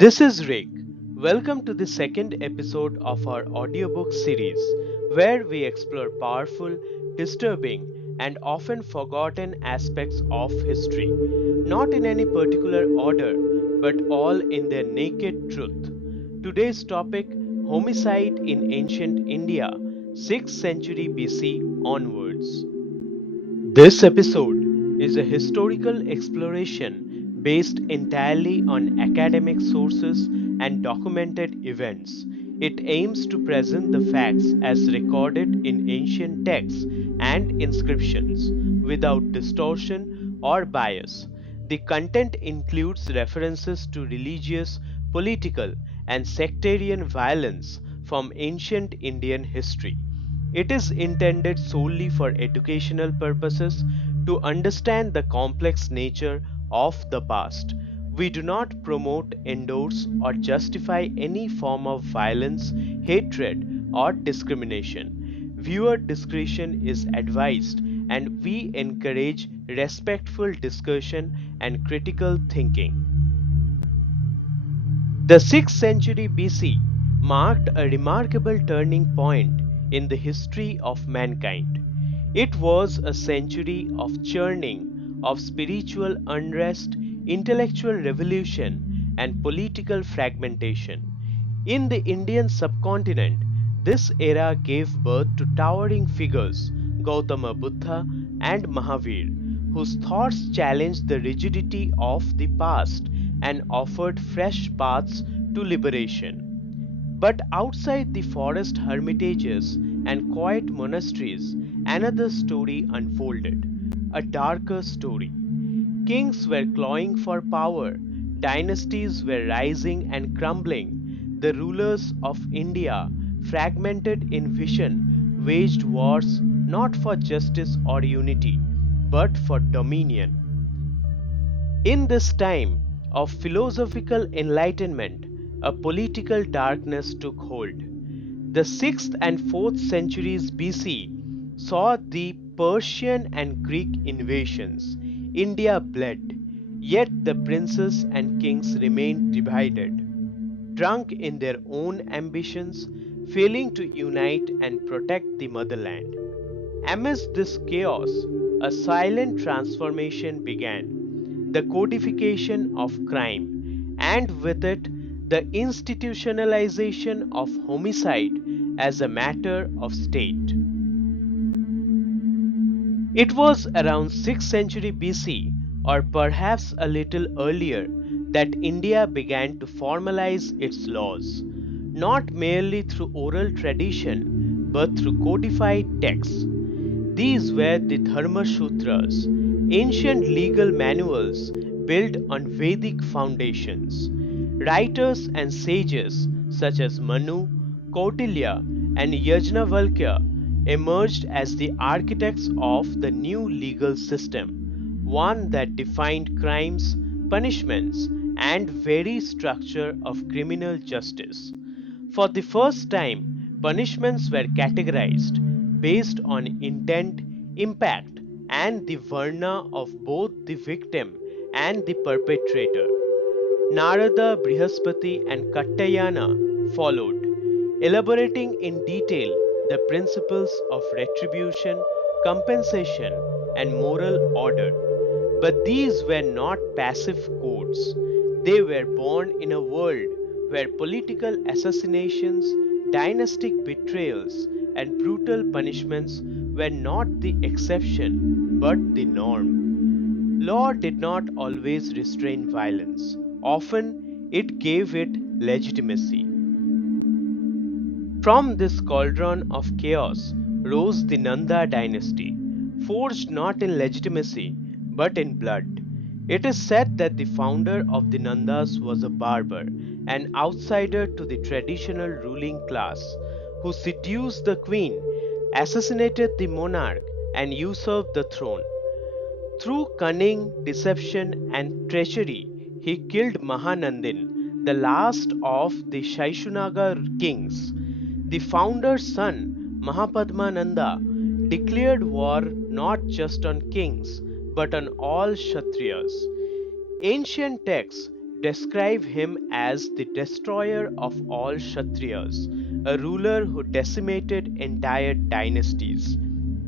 This is Rick. Welcome to the second episode of our audiobook series, where we explore powerful, disturbing, and often forgotten aspects of history, not in any particular order, but all in their naked truth. Today's topic: Homicide in Ancient India, 6th century BC onwards. This episode is a historical exploration based entirely on academic sources and documented events. It aims to present the facts as recorded in ancient texts and inscriptions without distortion or bias. The content includes references to religious, political, and sectarian violence from ancient Indian history. It is intended solely for educational purposes to understand the complex nature of the past. We do not promote, endorse, or justify any form of violence, hatred, or discrimination. Viewer discretion is advised, and we encourage respectful discussion and critical thinking. The 6th century BC marked a remarkable turning point in the history of mankind. It was a century of churning, of spiritual unrest, intellectual revolution, and political fragmentation. In the Indian subcontinent, this era gave birth to towering figures, Gautama Buddha and Mahavir, whose thoughts challenged the rigidity of the past and offered fresh paths to liberation. But outside the forest hermitages and quiet monasteries, another story unfolded, a darker story. Kings were clawing for power, dynasties were rising and crumbling. The rulers of India, fragmented in vision, waged wars not for justice or unity, but for dominion. In this time of philosophical enlightenment, a political darkness took hold. The 6th and 4th centuries BC saw the Persian and Greek invasions. India bled, yet the princes and kings remained divided, drunk in their own ambitions, failing to unite and protect the motherland. Amidst this chaos, a silent transformation began, the codification of crime, and with it, the institutionalization of homicide as a matter of state. It was around 6th century BC, or perhaps a little earlier, that India began to formalize its laws, not merely through oral tradition but through codified texts. These were the Dharmashastras, ancient legal manuals built on Vedic foundations. Writers and sages such as Manu, Kautilya, and Yajnavalkya emerged as the architects of the new legal system, one that defined crimes, punishments, and very structure of criminal justice. For the first time, punishments were categorized based on intent, impact, and the varna of both the victim and the perpetrator. Narada, Brihaspati, and Katyayana followed, elaborating in detail the principles of retribution, compensation, and moral order. But these were not passive codes. They were born in a world where political assassinations, dynastic betrayals, and brutal punishments were not the exception but the norm. Law did not always restrain violence. Often, it gave it legitimacy. From this cauldron of chaos rose the Nanda dynasty, forged not in legitimacy but in blood. It is said that the founder of the Nandas was a barber, an outsider to the traditional ruling class, who seduced the queen, assassinated the monarch, and usurped the throne. Through cunning, deception, and treachery, he killed Mahanandin, the last of the Shaishunaga kings. The founder's son, Mahapadmananda, declared war not just on kings but on all Kshatriyas. Ancient texts describe him as the destroyer of all Kshatriyas, a ruler who decimated entire dynasties.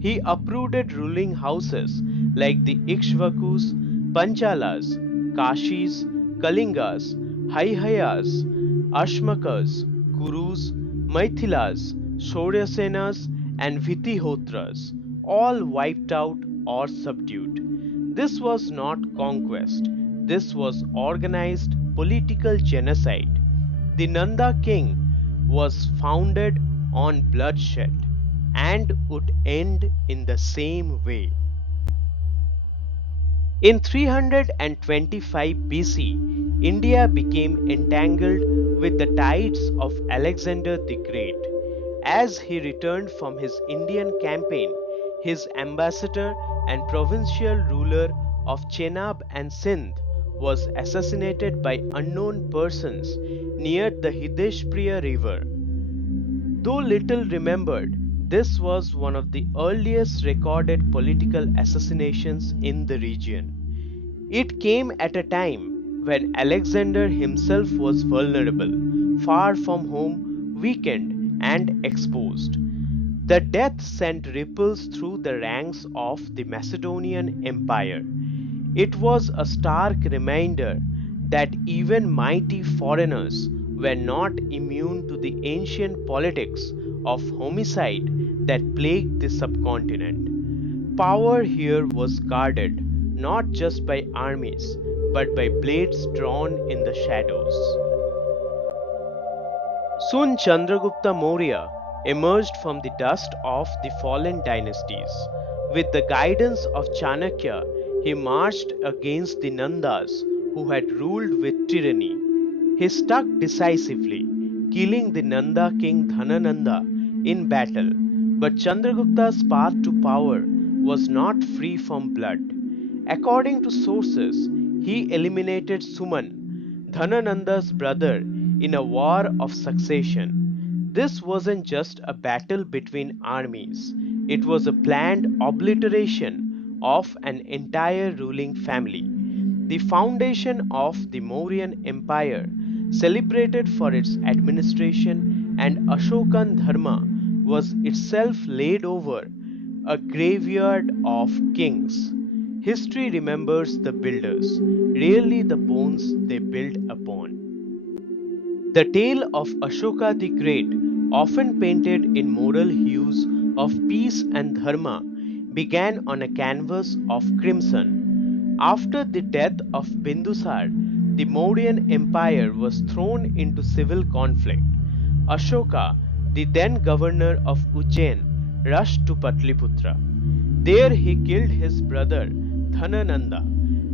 He uprooted ruling houses like the Ikshvakus, Panchalas, Kashis, Kalingas, Haihayas, Ashmakas, Kurus, Maithilas, Shauryasenas, and Vitihotras, all wiped out or subdued. This was not conquest, this was organized political genocide. The Nanda king was founded on bloodshed and would end in the same way. In 325 BC, India became entangled with the tides of Alexander the Great. As he returned from his Indian campaign, his ambassador and provincial ruler of Chenab and Sindh was assassinated by unknown persons near the Hideshpriya river. Though little remembered, this was one of the earliest recorded political assassinations in the region. It came at a time when Alexander himself was vulnerable, far from home, weakened, and exposed. The death sent ripples through the ranks of the Macedonian Empire. It was a stark reminder that even mighty foreigners were not immune to the ancient politics of homicide that plagued the subcontinent. Power here was guarded not just by armies but by blades drawn in the shadows. Soon Chandragupta Maurya emerged from the dust of the fallen dynasties. With the guidance of Chanakya, he marched against the Nandas who had ruled with tyranny. He struck decisively, killing the Nanda king Dhanananda in battle. But Chandragupta's path to power was not free from blood. According to sources, he eliminated Suman, Dhanananda's brother, in a war of succession. This wasn't just a battle between armies, it was a planned obliteration of an entire ruling family. The foundation of the Mauryan Empire, celebrated for its administration and Ashokan Dharma, was itself laid over a graveyard of kings. History remembers the builders, rarely the bones they built upon. The tale of Ashoka the Great, often painted in moral hues of peace and dharma, began on a canvas of crimson. After the death of Bindusar, the Mauryan Empire was thrown into civil conflict. Ashoka, the then governor of Ujjain, rushed to Patliputra. There he killed his brother Dhanananda,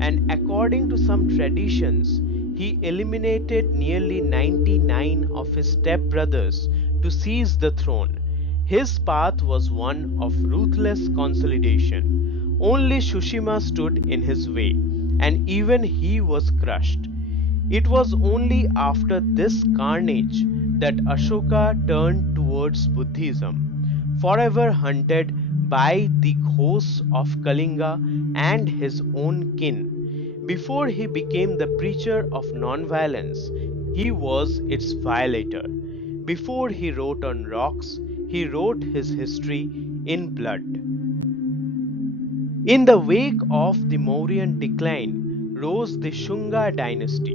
and according to some traditions, he eliminated nearly 99 of his stepbrothers to seize the throne. His path was one of ruthless consolidation. Only Shushima stood in his way, and even he was crushed. It was only after this carnage that Ashoka turned towards Buddhism, forever hunted by the hosts of Kalinga and his own kin. Before he became the preacher of nonviolence, he was its violator. Before he wrote on rocks, he wrote his history in blood. In the wake of the Mauryan decline rose the Shunga dynasty,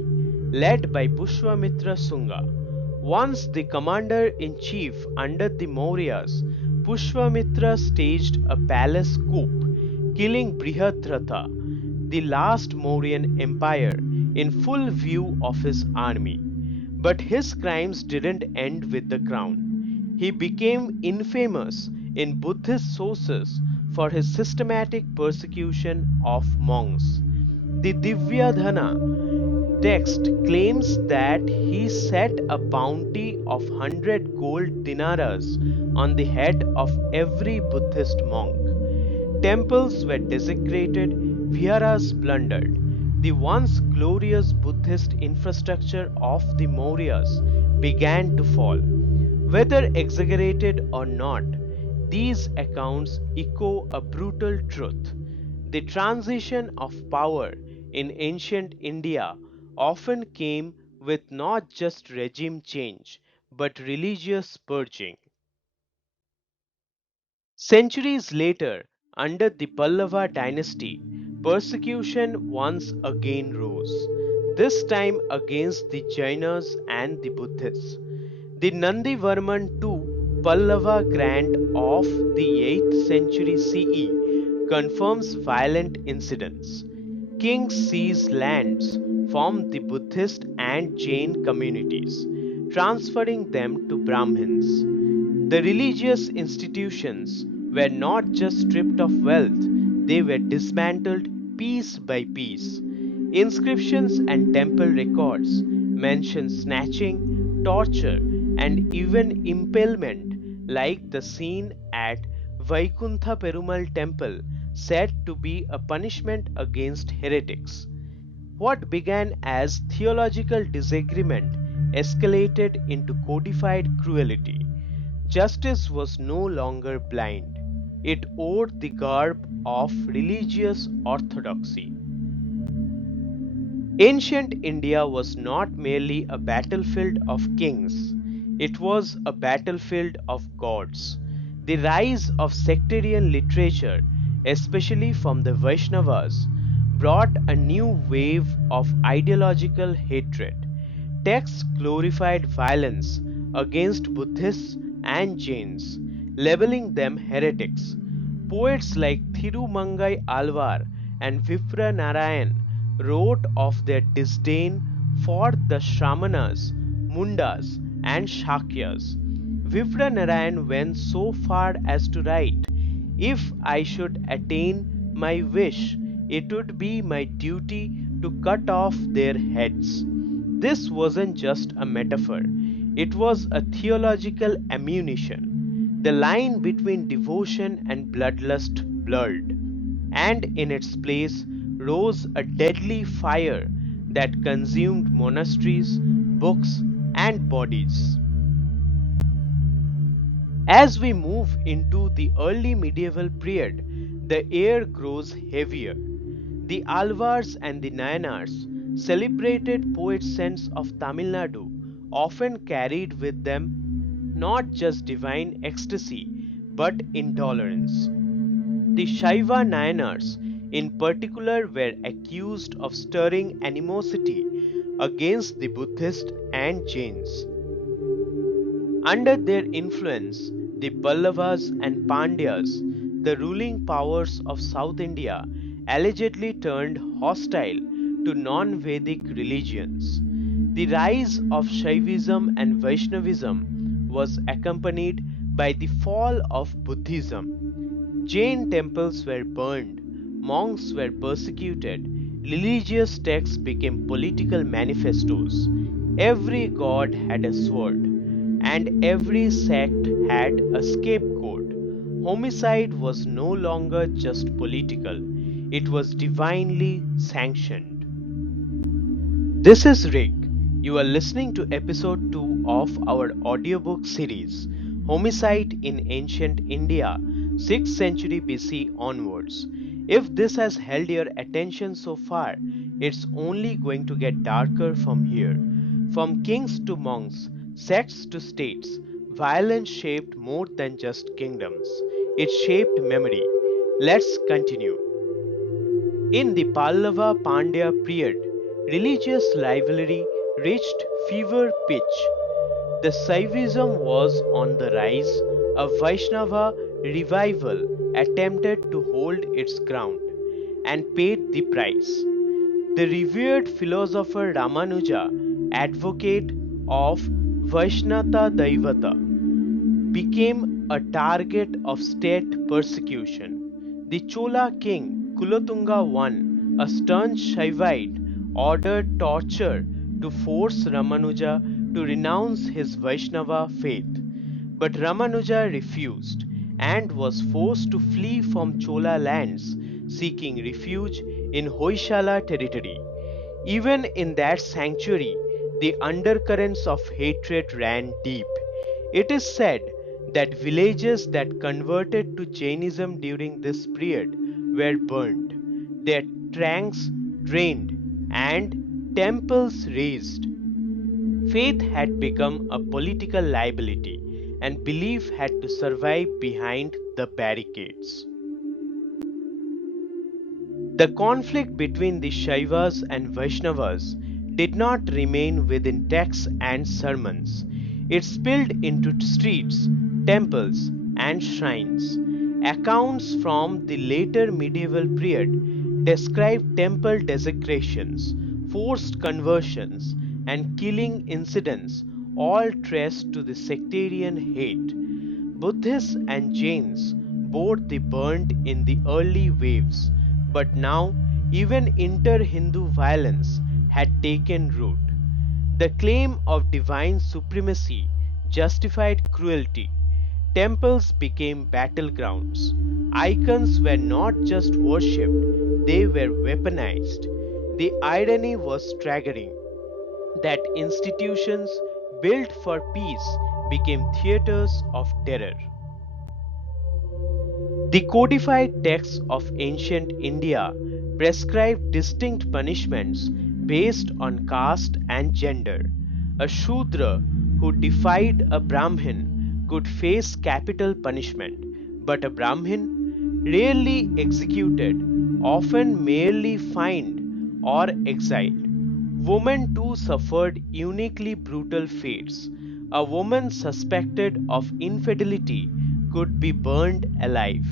led by Pushwamitra Shunga. Once the commander-in-chief under the Mauryas, Pushwamitra staged a palace coup, killing Brihadratha, the last Mauryan empire, in full view of his army. But his crimes didn't end with the crown. He became infamous in Buddhist sources for his systematic persecution of monks. The Divyadhana text claims that he set a bounty of 100 gold dinaras on the head of every Buddhist monk. Temples were desecrated, viharas plundered. The once glorious Buddhist infrastructure of the Mauryas began to fall. Whether exaggerated or not, these accounts echo a brutal truth. The transition of power in ancient India often came with not just regime change but religious purging. Centuries later, under the Pallava dynasty, persecution once again rose, this time against the Jainas and the Buddhists. The Nandivarman II Pallava grant of the 8th century CE confirms violent incidents. Kings seized lands from the Buddhist and Jain communities, transferring them to Brahmins. The religious institutions were not just stripped of wealth, they were dismantled piece by piece. Inscriptions and temple records mention snatching, torture, and even impalement, like the scene at Vaikuntha Perumal temple, said to be a punishment against heretics. What began as theological disagreement escalated into codified cruelty. Justice was no longer blind, it wore the garb of religious orthodoxy. Ancient India was not merely a battlefield of kings, it was a battlefield of gods. The rise of sectarian literature, especially from the Vaishnavas, brought a new wave of ideological hatred. Texts glorified violence against Buddhists and Jains, labeling them heretics. Poets like Thirumangai Alvar and Vipra Narayan wrote of their disdain for the Shramanas, Mundas, and Shakyas. Vipra Narayan went so far as to write, "If I should attain my wish, it would be my duty to cut off their heads." This wasn't just a metaphor, it was a theological ammunition. The line between devotion and bloodlust blurred, and in its place rose a deadly fire that consumed monasteries, books, and bodies. As we move into the early medieval period, the air grows heavier. The Alvars and the Nayanars, celebrated poet saints of Tamil Nadu, often carried with them not just divine ecstasy but intolerance. The Shaiva Nayanars, in particular, were accused of stirring animosity against the Buddhists and Jains. Under their influence, the Pallavas and Pandyas, the ruling powers of South India, allegedly turned hostile to non Vedic religions. The rise of Shaivism and Vaishnavism was accompanied by the fall of Buddhism. Jain temples were burned, monks were persecuted, religious texts became political manifestos. Every god had a sword, and every sect had a scapegoat. Homicide was no longer just political, it was divinely sanctioned. This is Rick. You are listening to episode 2 of our audiobook series, Homicide in Ancient India, 6th century BC onwards. If this has held your attention so far, it's only going to get darker from here. From kings to monks, sects to states, violence shaped more than just kingdoms. It shaped memory. Let's continue. In the Pallava Pandya period, religious rivalry reached fever pitch. The Saivism was on the rise, a Vaishnava revival attempted to hold its ground and paid the price. The revered philosopher Ramanuja, advocate of Vaishnata Daivata, became a target of state persecution. The Chola king Kulotunga I, a stern Shaivite, ordered torture to force Ramanuja to renounce his Vaishnava faith. But Ramanuja refused and was forced to flee from Chola lands, seeking refuge in Hoysala territory. Even in that sanctuary, the undercurrents of hatred ran deep. It is said that villages that converted to Jainism during this period were burned, their tanks drained, and temples razed. Faith had become a political liability, and belief had to survive behind the barricades. The conflict between the Shaivas and Vaishnavas did not remain within texts and sermons. It spilled into streets, temples, and shrines. Accounts from the later medieval period describe temple desecrations, forced conversions, and killing incidents, all traced to the sectarian hate. Buddhists and Jains bore the brunt in the early waves, but now even inter-Hindu violence had taken root. The claim of divine supremacy justified cruelty. Temples became battlegrounds. Icons were not just worshipped, they were weaponized. The irony was staggering that institutions built for peace became theaters of terror. The codified texts of ancient India prescribed distinct punishments based on caste and gender. A Shudra who defied a Brahmin could face capital punishment, but a Brahmin, rarely executed, often merely fined or exiled. Women too suffered uniquely brutal fates. A woman suspected of infidelity could be burned alive.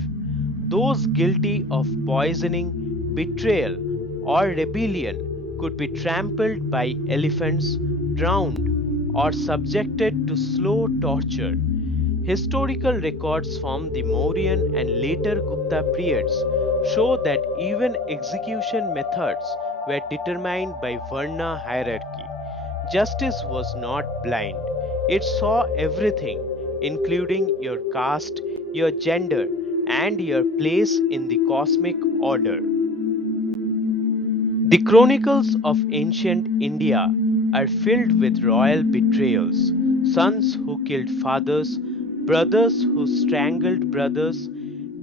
Those guilty of poisoning, betrayal, or rebellion could be trampled by elephants, drowned, or subjected to slow torture. Historical records from the Mauryan and later Gupta periods show that even execution methods were determined by Varna hierarchy. Justice was not blind, it saw everything, including your caste, your gender, and your place in the cosmic order. The chronicles of ancient India are filled with royal betrayals, sons who killed fathers, brothers who strangled brothers,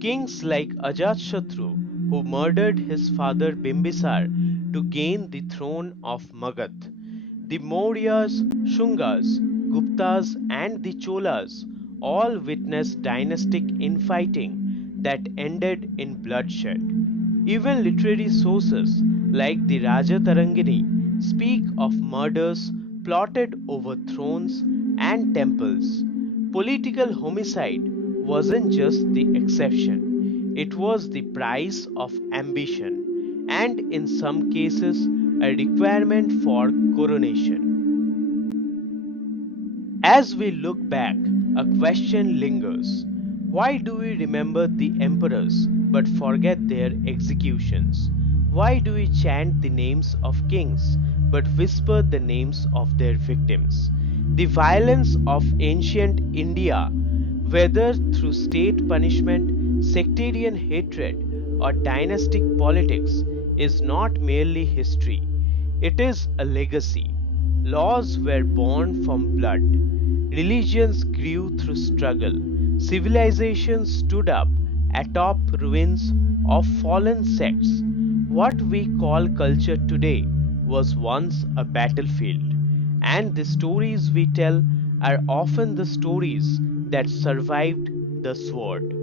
kings like Ajatashatru who murdered his father Bimbisar to gain the throne of Magadha. The Mauryas, Shungas, Guptas, and the Cholas all witnessed dynastic infighting that ended in bloodshed. Even literary sources like the Rajatarangini speak of murders plotted over thrones and temples. Political homicide wasn't just the exception, it was the price of ambition, and in some cases, a requirement for coronation. As we look back, a question lingers. Why do we remember the emperors but forget their executions? Why do we chant the names of kings but whisper the names of their victims? The violence of ancient India, whether through state punishment, sectarian hatred, or dynastic politics, is not merely history, it is a legacy. Laws were born from blood. Religions grew through struggle. Civilizations stood up atop ruins of fallen sects. What we call culture today was once a battlefield, and the stories we tell are often the stories that survived the sword.